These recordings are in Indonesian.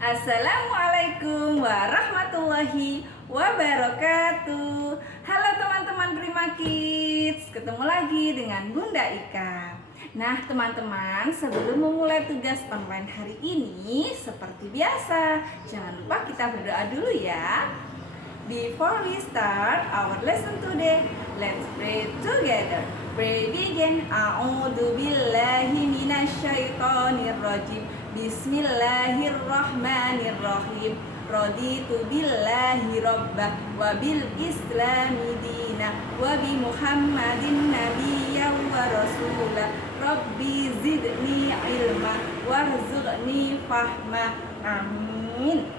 Assalamualaikum warahmatullahi wabarakatuh. Halo teman-teman Prima Kids, ketemu lagi dengan Bunda Ika. Nah teman-teman, sebelum memulai tugas online hari ini, seperti biasa, jangan lupa kita berdoa dulu ya. Before we start our lesson today, let's pray together. Pray begin. A'udzu billahi minasyaitonir rajim. Bismillahirrahmanirrahim. Raditu billahi rabbah wa bil islami dina wa bi Muhammadin nabiyyan wa rasulah. Rabbi zidni ilma warzuqni fahma. Amin.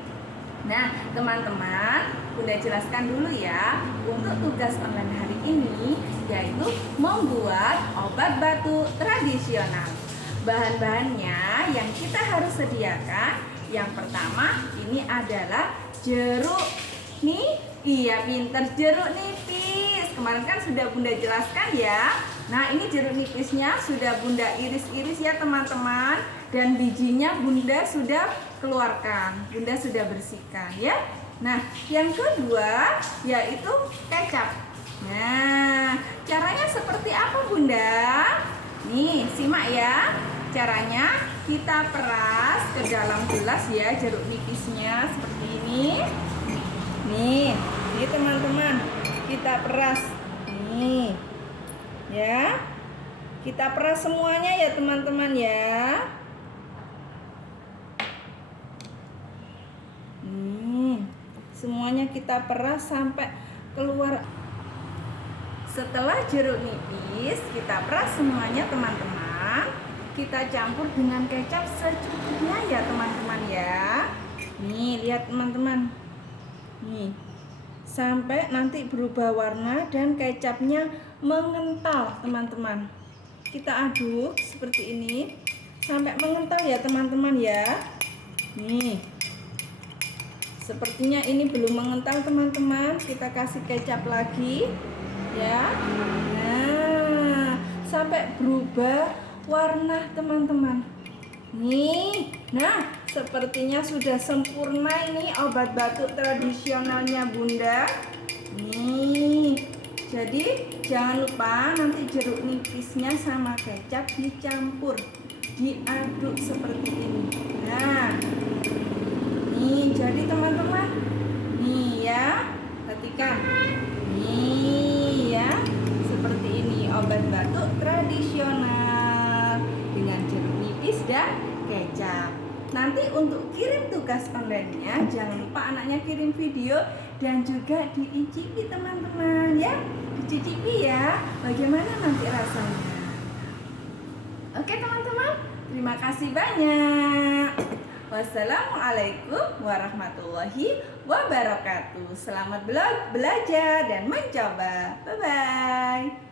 Nah, teman-teman, Bunda jelaskan dulu ya untuk tugas online hari ini, yaitu membuat obat batuk tradisional. Bahan-bahannya yang kita harus sediakan, yang pertama ini adalah jeruk. Nih, iya pinter, jeruk nipis. Kemarin kan sudah Bunda jelaskan ya. Nah, ini jeruk nipisnya sudah Bunda iris-iris ya teman-teman. Dan bijinya Bunda sudah keluarkan, Bunda sudah bersihkan ya. Nah, yang kedua yaitu kecap. Nah, caranya seperti apa Bunda? Nih, simak ya. Caranya kita peras ke dalam gelas ya jeruk nipisnya seperti ini. Nih, ini teman-teman, kita peras. Nih. Ya. Kita peras semuanya ya teman-teman ya. Semuanya kita peras sampai keluar. Setelah jeruk nipis kita peras semuanya teman-teman, kita campur dengan kecap secukupnya ya teman-teman ya. Nih lihat teman-teman, nih sampai nanti berubah warna dan kecapnya mengental teman-teman. Kita aduk seperti ini sampai mengental ya teman-teman ya. Nih, sepertinya ini belum mengental teman-teman, kita kasih kecap lagi ya. Nah, sampai berubah warna teman-teman. Nih, nah sepertinya sudah sempurna ini obat batuk tradisionalnya Bunda. Nih, jadi jangan lupa nanti jeruk nipisnya sama kecap dicampur, diaduk seperti ini. Nah, nih, jadi teman-teman, nih ya, perhatikan, nih ya, seperti ini obat batuk tradisional dengan jeruk nipis dan kecap. Nanti untuk kirim tugas online-nya, jangan lupa anaknya kirim video dan juga diicipi teman-teman ya, dicicipi ya, bagaimana nanti rasanya. Oke teman-teman, terima kasih banyak. Wassalamualaikum warahmatullahi wabarakatuh. Selamat belajar dan mencoba. Bye-bye.